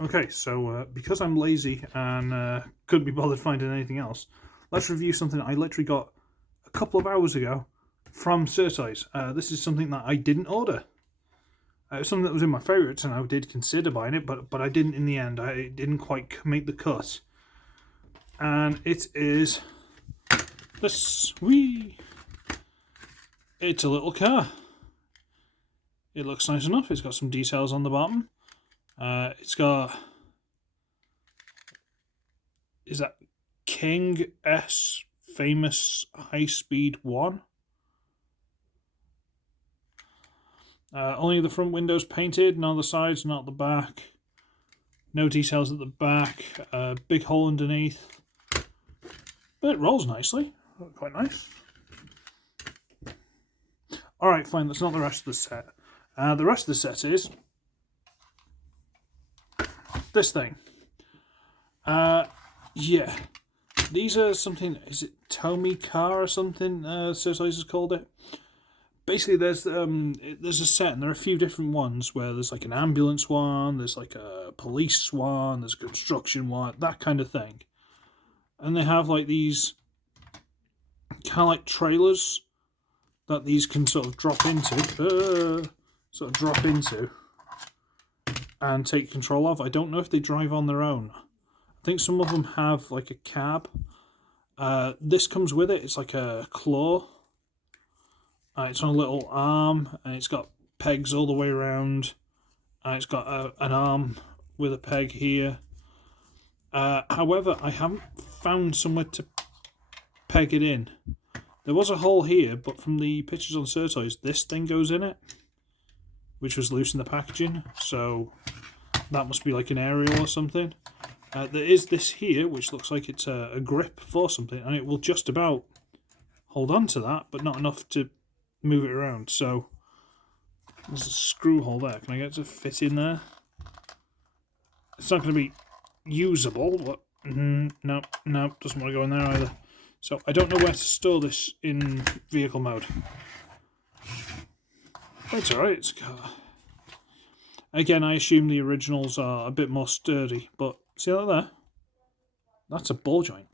Okay, so because I'm lazy and couldn't be bothered finding anything else, let's review something I literally got a couple of hours ago from SirToys. This is something that I didn't order. It was something that was in my favourites, and I did consider buying it, but I didn't in the end. I didn't quite make the cut. And it is this. Whee! It's a little car. It looks nice enough. It's got some details on the bottom. It's got, is that King S Famous High Speed 1? Only the front windows painted, none of the sides, not the back. No details at the back. Big hole underneath. But it rolls nicely. Quite nice. Alright, fine, that's not the rest of the set. The rest of the set is this thing. Yeah. These are something, is it Tomicar or something? SirToys has called it. Basically, there's a set, and there are a few different ones where there's like an ambulance one, there's like a police one, there's a construction one, that kind of thing. And they have like these kind of like trailers that these can sort of drop into, and take control of. I don't know if they drive on their own. I think some of them have like a cab. This comes with it. It's like a claw. It's on a little arm, and it's got pegs all the way around. It's got an arm with a peg here. However, I haven't found somewhere to peg it in. There was a hole here, but from the pictures on SirToys, this thing goes in it, which was loose in the packaging, so that must be like an aerial or something. There is this here, which looks like it's a grip for something, and it will just about hold on to that, but not enough to move it around. So there's a screw hole there. Can I get it to fit in there? It's not going to be usable, but no, doesn't want to go in there either. So I don't know where to store this in vehicle mode. But it's alright, it's a car. Again, I assume the originals are a bit more sturdy, but see that there? That's a ball joint.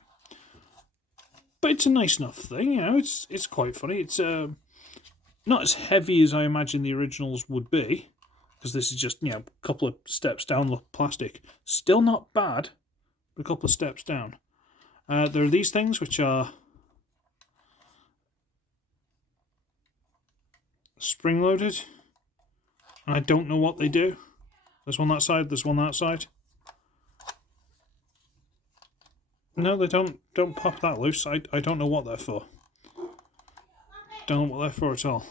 But it's a nice enough thing, you know, it's quite funny. It's not as heavy as I imagine the originals would be, because this is just, you know, a couple of steps down the plastic. Still not bad, but a couple of steps down. There are these things which are spring-loaded, and I don't know what they do. There's one that side, there's one that side. No, they don't pop that loose. I don't know what they're for. Don't know what they're for at all.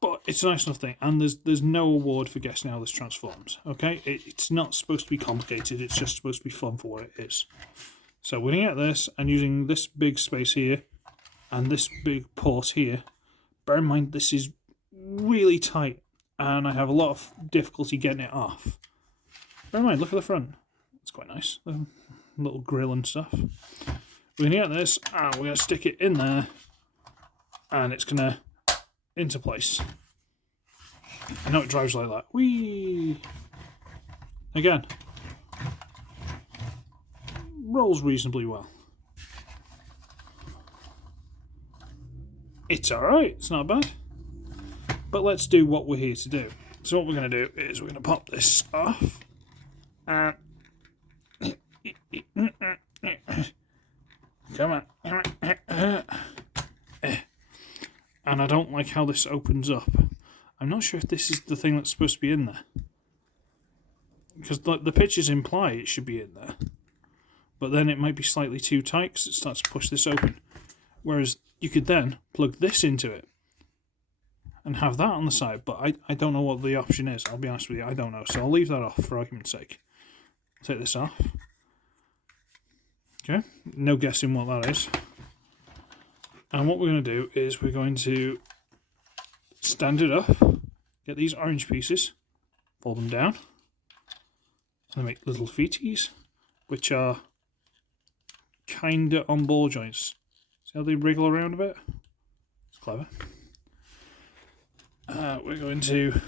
But it's a nice enough thing, and there's no award for guessing how this transforms. Okay, it's not supposed to be complicated. It's just supposed to be fun for what it is. So we're gonna get this, and using this big space here and this big port here. Bear in mind this is really tight, and I have a lot of difficulty getting it off. Bear in mind, look at the front. It's quite nice. The little grill and stuff. We're gonna get this, and we're gonna stick it in there, and it's gonna into place. I know it drives like that. Whee! Again, rolls reasonably well. It's alright, it's not bad. But let's do what we're here to do. So what we're going to do is we're going to pop this off. And come on. And I don't like how this opens up. I'm not sure if this is the thing that's supposed to be in there. Because the pictures imply it should be in there. But then it might be slightly too tight because it starts to push this open. Whereas you could then plug this into it and have that on the side. But I don't know what the option is. I'll be honest with you, I don't know. So I'll leave that off for argument's sake. Take this off. Okay, no guessing what that is. And what we're going to do is we're going to stand it up, get these orange pieces, fold them down, and make little feeties, which are kind of on ball joints. See how they wriggle around a bit? It's clever. We're going to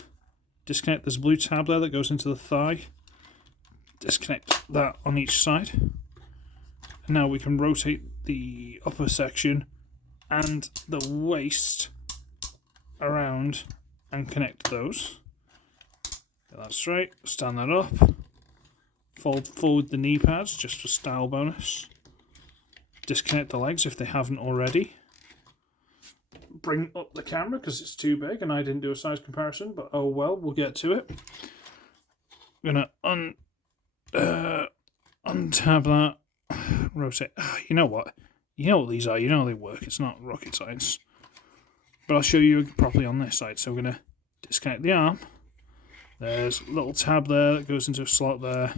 disconnect this blue tab there that goes into the thigh. Disconnect that on each side. And now we can rotate the upper section and the waist around and connect those. Get that straight, stand that up. Fold forward the knee pads just for style bonus. Disconnect the legs if they haven't already. Bring up the camera because it's too big and I didn't do a size comparison, but oh well, we'll get to it. I'm gonna untab that, rotate. You know what these are, you know they work, it's not rocket science. But I'll show you properly on this side. So we're gonna disconnect the arm. There's a little tab there that goes into a slot there.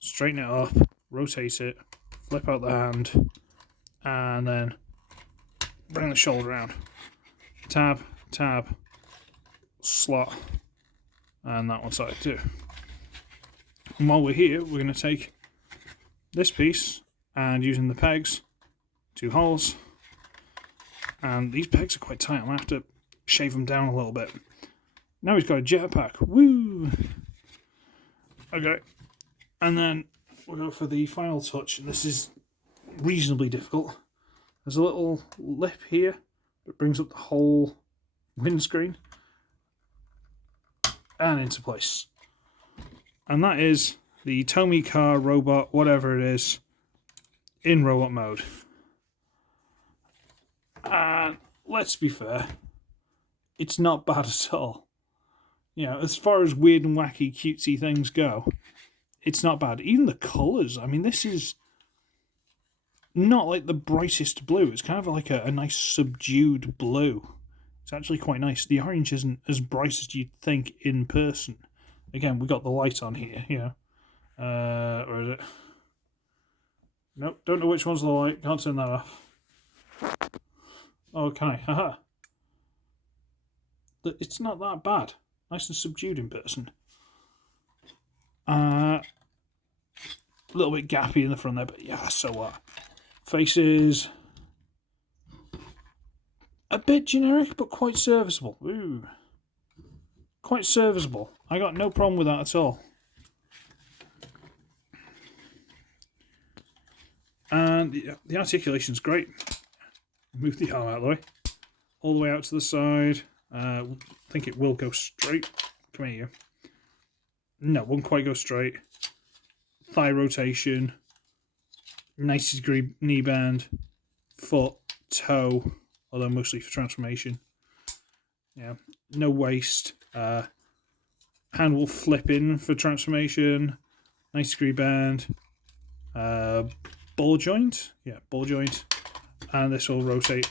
Straighten it up, rotate it, flip out the hand, and then bring the shoulder around. Tab, tab, slot, and that one side too. And while we're here, we're going to take this piece and using the pegs, 2 holes, and these pegs are quite tight. I'm going to have to shave them down a little bit. Now he's got a jetpack. Woo! Okay, and then we'll go for the final touch, and this is reasonably difficult. There's a little lip here that brings up the whole windscreen and into place. And that is the Tomicar robot, whatever it is, in robot mode. And let's be fair, it's not bad at all. You know, as far as weird and wacky, cutesy things go, it's not bad. Even the colours, I mean, this is not like the brightest blue. It's kind of like a nice subdued blue. It's actually quite nice. The orange isn't as bright as you'd think in person. Again, we got the light on here, you know. Or is it? Nope, don't know which one's the light. Can't turn that off. Oh, can I? Haha. It's not that bad. Nice and subdued in person. A little bit gappy in the front there, but yeah, so what? Faces a bit generic, but quite serviceable. Ooh. Quite serviceable. I got no problem with that at all. And the articulation's great. Move the arm out of the way. All the way out to the side. I think it will go straight. Come here. No, won't quite go straight. Thigh rotation. 90-degree knee bend. Foot, toe, although mostly for transformation. Yeah, no waist. Hand will flip in for transformation. 90-degree bend. Ball joint. Yeah, ball joint. And this will rotate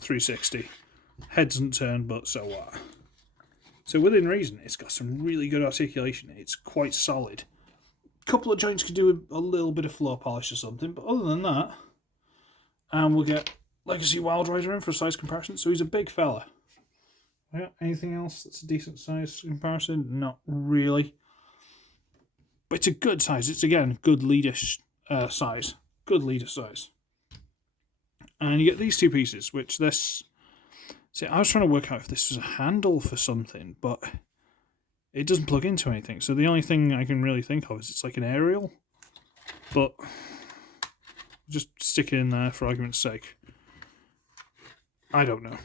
360. Head doesn't turn, but so what? So within reason, it's got some really good articulation. It's quite solid. A couple of joints could do a little bit of floor polish or something, but other than that, and we'll get Legacy Wild Rider in for a size comparison. So he's a big fella. Yeah, anything else that's a decent size comparison? Not really. But it's a good size. It's, again, good leader size. Good leader size. And you get these two pieces, which this... See, I was trying to work out if this was a handle for something, but it doesn't plug into anything. So the only thing I can really think of is it's like an aerial. But just stick it in there for argument's sake. I don't know.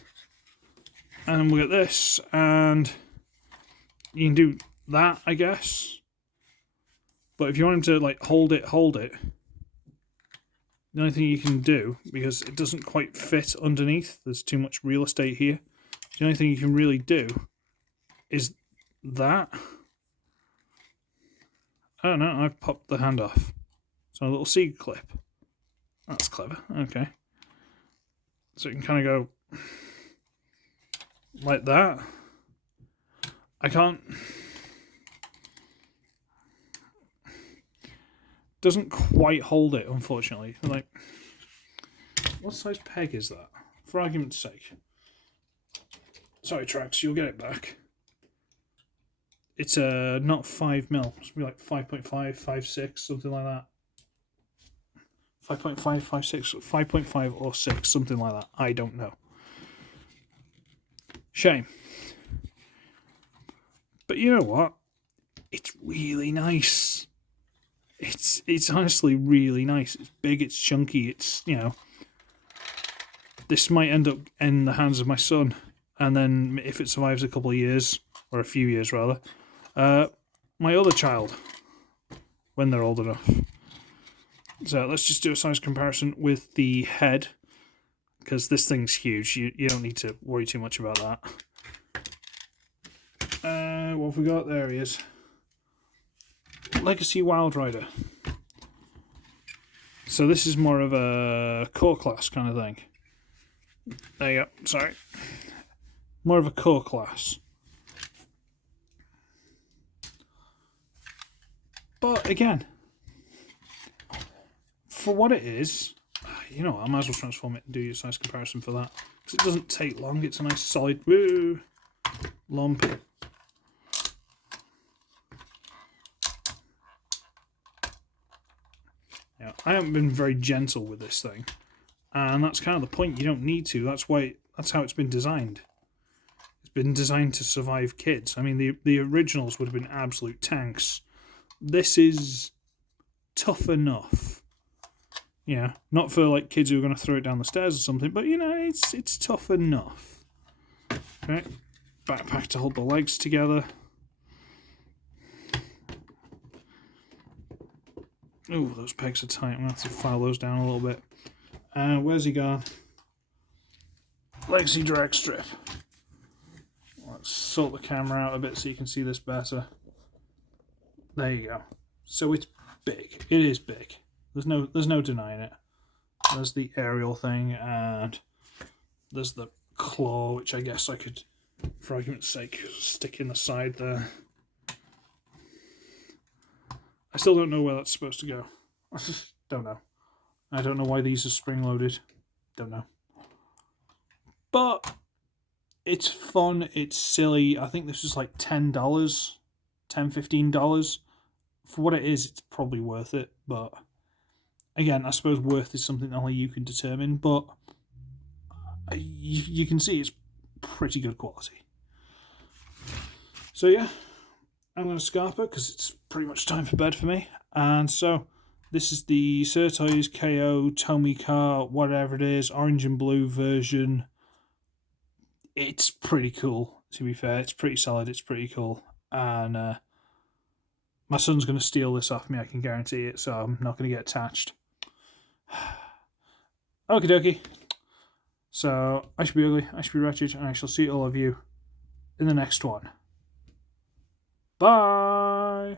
And we get this, and you can do that, I guess. But if you want him to like hold it, the only thing you can do, because it doesn't quite fit underneath, there's too much real estate here, the only thing you can really do is that. I don't know, I've popped the hand off. So a little seed clip. That's clever, okay. So you can kind of go like that. I can't... Doesn't quite hold it, unfortunately. Like, what size peg is that? For argument's sake. Sorry, Trax, you'll get it back. It's not 5mm. It's be like 5.5, 5.6, something like that. 5.5, 5.6, 5.5 or 6, something like that. I don't know. Shame. But you know what? It's really nice. It's honestly really nice. It's big, it's chunky, it's, you know, this might end up in the hands of my son, and then if it survives a couple of years, or a few years rather, my other child, when they're old enough. So let's just do a size comparison with the head, because this thing's huge. You don't need to worry too much about that. What have we got? There he is. Legacy Wild Rider. So this is more of a core class kind of thing. There you go, sorry. More of a core class. But again, for what it is, you know, I might as well transform it and do your size comparison for that. Because it doesn't take long, it's a nice solid lump. Yeah, I haven't been very gentle with this thing. And that's kind of the point, you don't need to. That's how it's been designed. It's been designed to survive kids. I mean, the originals would have been absolute tanks. This is tough enough. Yeah, not for like kids who are going to throw it down the stairs or something, but you know, it's tough enough. Okay, backpack to hold the legs together. Oh, those pegs are tight. I'm going to have to file those down a little bit. Where's he gone? Legacy drag strip. Let's sort the camera out a bit so you can see this better. There you go. So it's big. It is big. There's no denying it. There's the aerial thing, and there's the claw, which I guess I could, for argument's sake, stick in the side there. I still don't know where that's supposed to go. I just don't know. I don't know why these are spring-loaded. Don't know. But it's fun. It's silly. I think this was like $10, $10, $15. For what it is, it's probably worth it. But again, I suppose worth is something only you can determine. But you can see it's pretty good quality. So yeah, I'm going to scarper because it's pretty much time for bed for me. And so this is the SirToys KO Tomicar, whatever it is, orange and blue version. It's pretty cool, to be fair. It's pretty solid, it's pretty cool. And my son's going to steal this off me, I can guarantee it, so I'm not going to get attached. Okie dokie. So, I should be ugly, I should be wretched, and I shall see all of you in the next one. Bye!